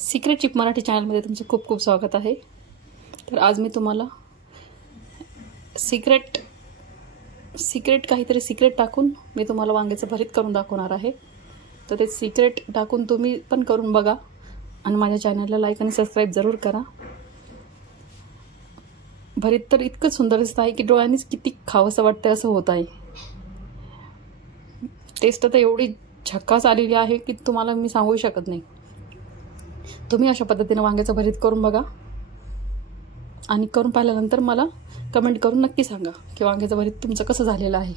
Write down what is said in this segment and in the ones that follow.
Secret chip Marathi चॅनलमध्ये तुमचं खूप खूप स्वागत आहे। तर आज मी तुम्हाला सिक्रेट काहीतरी सिक्रेट टाकून मी तुम्हाला वांग्याचं भरीत करून दाखवणार आहे। तर ते सिक्रेट टाकून तुम्ही पण करून बघा आणि माझ्या चॅनलला लाईक आणि सबस्क्राइब जरूर करा। भरीत तर इतकं सुंदर दिसत आहे की डोळ्यांनीच किती खावंसं वाटतं असं होत आहे। टेस्ट तर एवढी झक्कास आलेली आहे की तुम्हाला मी सांगू शकत नाही। तुम्ही अशा पद्धतीने वांग्याचं भरीत करून बघा आणि करून पाहिल्यानंतर मला कमेंट करून नक्की सांगा की वांग्याचं भरीत तुमचं कसं झालेलं आहे।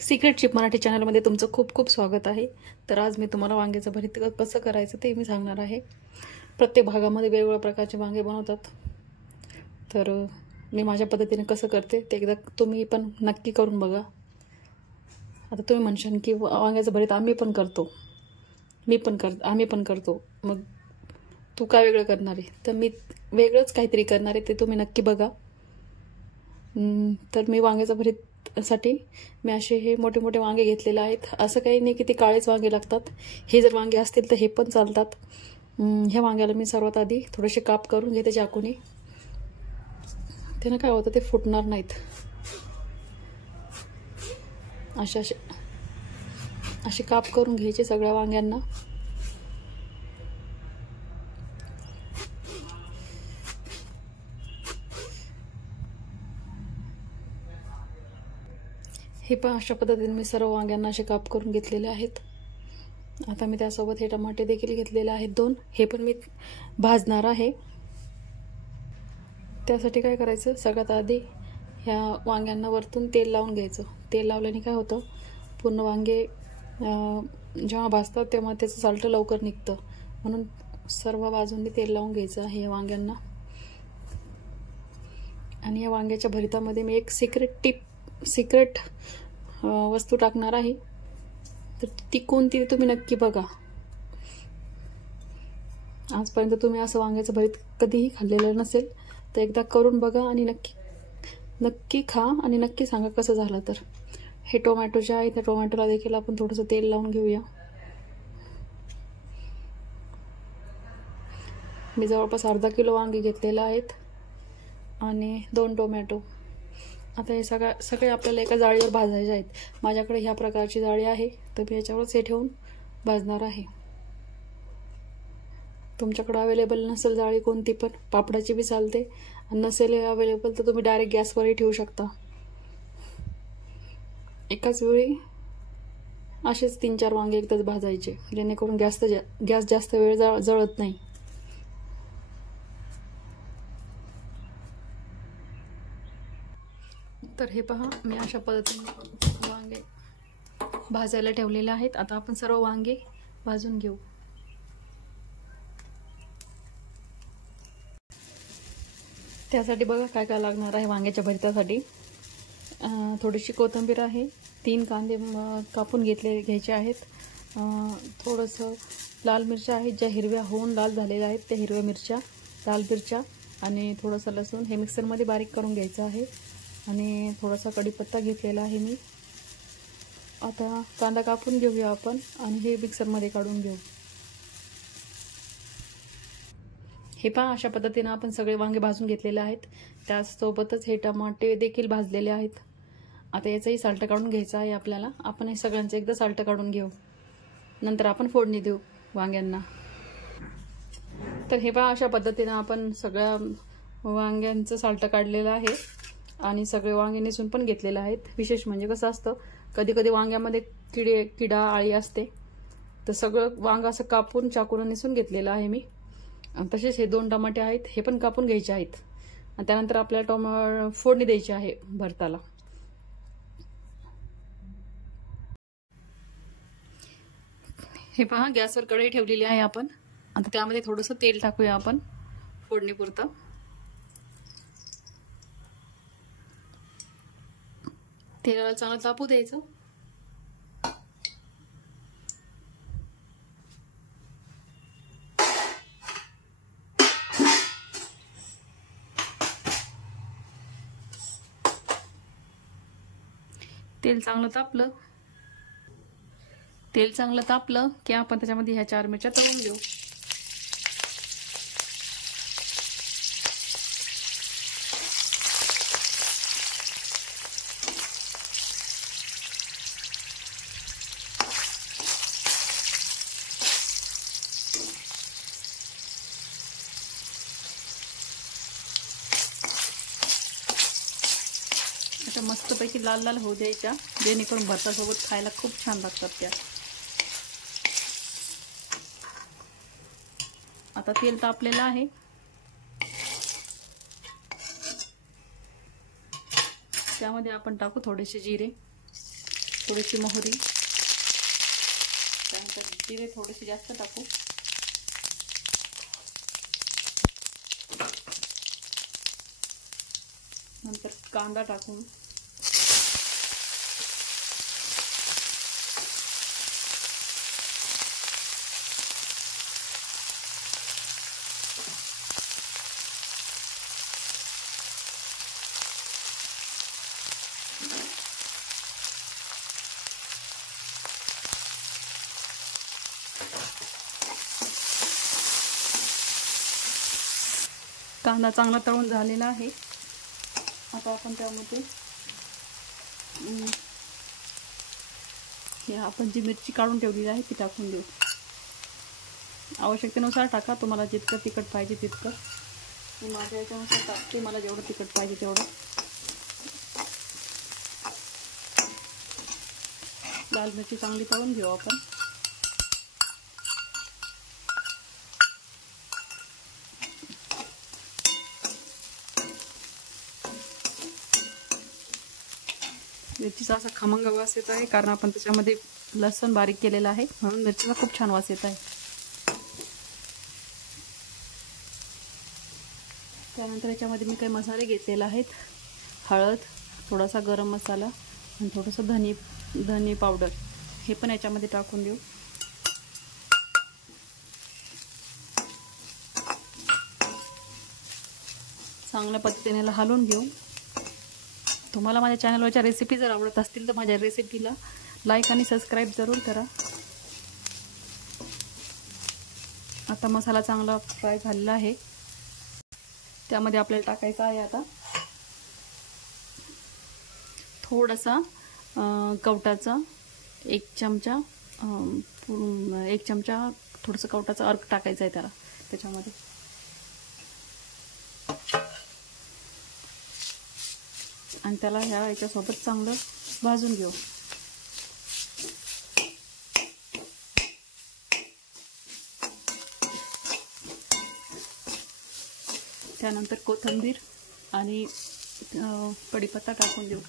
सिक्रेट चिप मराठी चॅनलमध्ये तुमचं खूप खूप स्वागत आहे। तर आज मी तुम्हाला वांग्याचं भरीत कसं करायचं ते मी सांगणार आहे। प्रत्येक भागामध्ये वेगवेगळ्या प्रकारचे वांगे बनवतात, तर मी माझ्या पद्धतीने कसं करते ते एकदा तुम्ही पण नक्की करून बघा। आता तुम्ही म्हणशाल की वांग्याचं भरीत आम्ही पण करतो, आम्ही पण करतो, मग तू काय वेगळं करणार आहे? तर मी वेगळंच काहीतरी करणार आहे, ते तुम्ही नक्की बघा। तर मी वांग्याचं भरीतसाठी मी असे हे मोठे मोठे वांगे घेतलेले आहेत। असं काही नाही की ते काळेच वांगे लागतात, हे जर वांगे असतील तर हे पण चालतात। ह्या वांग्याला मी सर्वात आधी थोडेसे काप करून घेते चाकूने, त्यानं काय होतं ते फुटणार नाहीत। असे काप करून घ्यायचे सगळ्या वांग्यांना। हे पण अशा पद्धतीने मी सर्व वांग्यांना असे काप करून घेतलेले आहेत। आता मी त्यासोबत हे टमाटे देखील घेतलेले आहेत 2, हे पण मी भाजणार आहे। त्यासाठी काय करायचं, सगळ्यात आधी ह्या वांग्यांना वरतून तेल लावून घ्यायचं। तेल लावल्याने काय होतं, पूर्ण वांगे जेव्हा भाजतात तेव्हा त्याचं साल्ट लवकर निघतं, म्हणून सर्व बाजूंनी तेल लावून घ्यायचं आहे या वांग्यांना। आणि या वांग्याच्या भरितामध्ये मी एक सिक्रेट वस्तू टाकणार आहे, तर ती कोणती तुम्ही नक्की बघा। आजपर्यंत तुम्ही असं वांग्याचं भरीत कधीही खाल्लेलं नसेल तर एकदा करून बघा आणि नक्की खा आणि नक्की सांगा कसं झालं। तर हे टोमॅटो जे आहे त्या टोमॅटोला देखील आपण थोडंसं तेल लावून घेऊया। मी जवळपास अर्धा किलो वांगे घेतलेले आहेत आणि 2 टोमॅटो। आता हे सगळे आपल्याला एका जाळीवर भाजायचे आहेत। माझ्याकडे ह्या प्रकारची जाळी आहे, तर मी याच्यावरच हे ठेवून भाजणार आहे। तुमच्याकडे अवेलेबल नसेल जाळी कोणती पण, पापडाची बी चालते, नसेल अवेलेबल तर तुम्ही डायरेक्ट गॅसवरही ठेवू शकता। एकाच वेळी असेच 3-4 वांगे एकदाच भाजायचे, जेणेकरून गॅस जास्त वेळ जळत नाही। तर हे पहा, मी अशा पद्धतीने वांगे भाजायला ठेवलेले आहेत। आता आपण सर्व वांगे भाजून घेऊ। त्यासाठी बघा काय काय लागणार आहे वांग्याच्या भरितासाठी। थोडीशी कोथिंबीर आहे, 3 कांदे कापून घ्यायचे आहेत, थोडंसं लाल मिरच्या आहेत ज्या हिरव्या होऊन लाल झालेल्या आहेत, त्या हिरव्या मिरच्या, लाल मिरच्या आणि थोडंसं लसूण हे मिक्सरमध्ये बारीक करून घ्यायचं आहे। आणि थोडासा कढीपत्ता घेतलेला आहे मी। आता कांदा कापून घेऊया आपण आणि हे मिक्सरमध्ये काढून घेऊ। हे पहा, अशा पद्धतीने आपण सगळे वांगे भाजून घेतलेले आहेत, त्यासोबतच हे टमाटे देखील भाजलेले आहेत। आता याचंही साल्ट काढून घ्यायचं आहे आपल्याला। आपण हे सगळ्यांचं एकदा साल्ट काढून घेऊ, नंतर आपण फोडणी देऊ वांग्यांना। तर हे पहा, अशा पद्धतीने आपण सगळ्या वांग्यांचं साल्ट काढलेलं आहे आणि सगळे वांगे निसून पण घेतलेले आहेत। विशेष म्हणजे कसं असतं, कधी कधी वांग्यामध्ये किडा आळी असते, तर सगळं वांग असं कापून चाकून निसून घेतलेलं आहे मी। तसेच हे 2 टमाटे आहेत, हे पण कापून घ्यायचे आहेत आणि त्यानंतर आपल्याला फोडणी द्यायची आहे भरताला। हे पहा, गॅसवर कढई ठेवलेली आहे आपण। आता त्यामध्ये थोडंसं तेल टाकूया आपण फोडणीपुरतं। तेलाला चांगलं तापू द्यायचं। तेल चांगलं तापलं तेल चांगलं तापलं की आपण त्याच्यामध्ये ह्या 4 मिरच्या तळून घेऊ. आता मस्तपैकी लाल लाल होऊ द्यायच्या, जेणेकरून भातासोबत खायला खूप छान लागतात त्या. आता तेल तापलेलं आहे. त्यामध्ये आपण टाकू थोडेसे जिरे, थोडीशी मोहरी, त्यानंतर जिरे थोडेसे जास्त टाकू. नंतर कांदा टाकून कांदा चांगला तळून झालेला आहे. आता आपण त्यामध्ये हे आपण जी मिरची काढून ठेवलेली आहे ती टाकून देऊ. आवश्यकतेनुसार टाका, तुम्हाला जितकं तिखट पाहिजे तितकं. मी माझ्या याच्यानुसार टाकते, मला जेवढं तिखट पाहिजे तेवढं. लाल मिरची चांगली तळून घेऊ आपण. मिरचीचा असा खमंग वास येत आहे, कारण आपण त्याच्यामध्ये लसूण बारीक केलेला आहे, म्हणून मिरचीचा खूप छान वास येत आहे. त्यानंतर याच्यामध्ये मी काही मसाले घेतलेले आहेत. हळद, थोडासा गरम मसाला आणि थोडंसं धने पावडर, हे पण याच्यामध्ये टाकून देऊ. चांगल्या पद्धतीने हलवून घेऊ. तुम्हाला माझ्या चॅनलवरच्या रेसिपी जर आवडत असतील तर माझ्या रेसिपीला लाईक आणि सबस्क्राईब जरूर करा. आता मसाला चांगला फ्राय झालेला आहे. त्यामध्ये आपल्याला टाकायचा आहे आता थोडासा कवटाचा 1 चमचा थोडंसं कवटाचा अर्क टाकायचा आहे त्याच्यामध्ये. आणि त्याला ह्या याच्यासोबत चांगलं भाजून घेऊ. त्यानंतर कोथिंबीर आणि कढीपत्ता टाकून देऊ.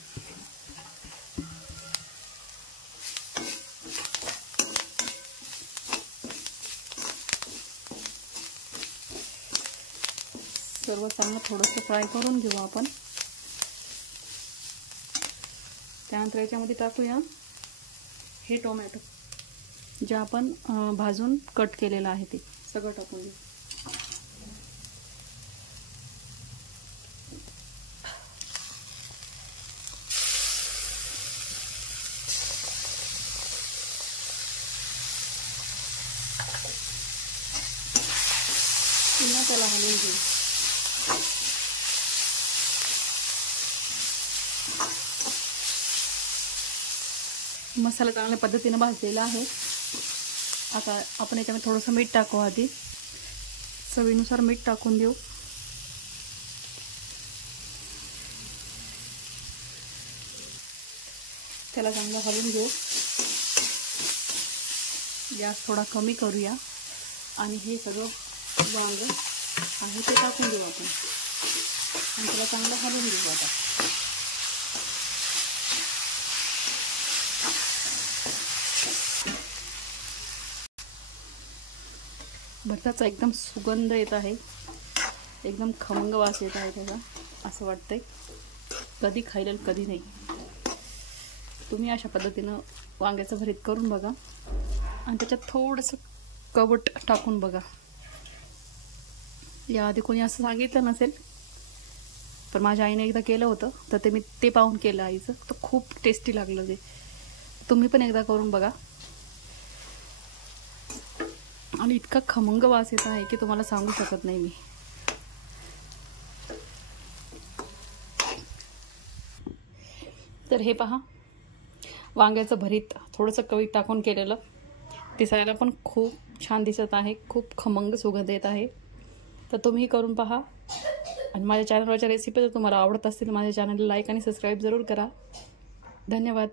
सर्व चांगलं थोडंसं फ्राय करून घेऊ आपण. त्यानंतर याच्यामध्ये टाकूया हे टोमॅटो जे आपण भाजून कट केलेलं आहे ते सगळं टाकून देऊ. पुन्हा त्याला हलवून घेऊ. मसाला चांगल्या पद्धतीने भाजलेला आहे. आता आपण याच्यामध्ये थोडंसं मीठ टाकू. आधी चवीनुसार मीठ टाकून देऊ. त्याला चांगलं हलवून घेऊ. गॅस थोडा कमी करूया आणि हे सगळं वांग आहे ते टाकून देऊ आपण आणि त्याला चांगलं हलवून घेऊ. आता भरताचा एकदम सुगंध येत आहे, एकदम खमंग वास येत आहे त्याचा. असं वाटतंय कधी खाईल कधी नाही. तुम्ही अशा पद्धतीनं वांग्याचं भरीत करून बघा आणि त्याच्यात थोडंसं कवट टाकून बघा. याआधी कोणी असं सांगितलं नसेल, पण माझ्या आईने एकदा केलं होतं तर मी पाहून केलं आईचं. तर खूप टेस्टी लागलं ते. तुम्ही पण एकदा करून बघा. आणि इतका खमंग वास येत आहे की तुम्हाला सांगू शकत नाही मी. तर हे पहा, वांग्याचं भरीत थोडंसं कवीट टाकून केलेलं, दिसायला पण खूप छान दिसत आहे, खूप खमंग सुगंध येत आहे. तर तुम्ही करून पहा. आणि माझ्या चॅनलवरच्या रेसिपी जर तुम्हाला आवडत असतील, माझ्या चॅनलला लाईक आणि सबस्क्राईब जरूर करा. धन्यवाद.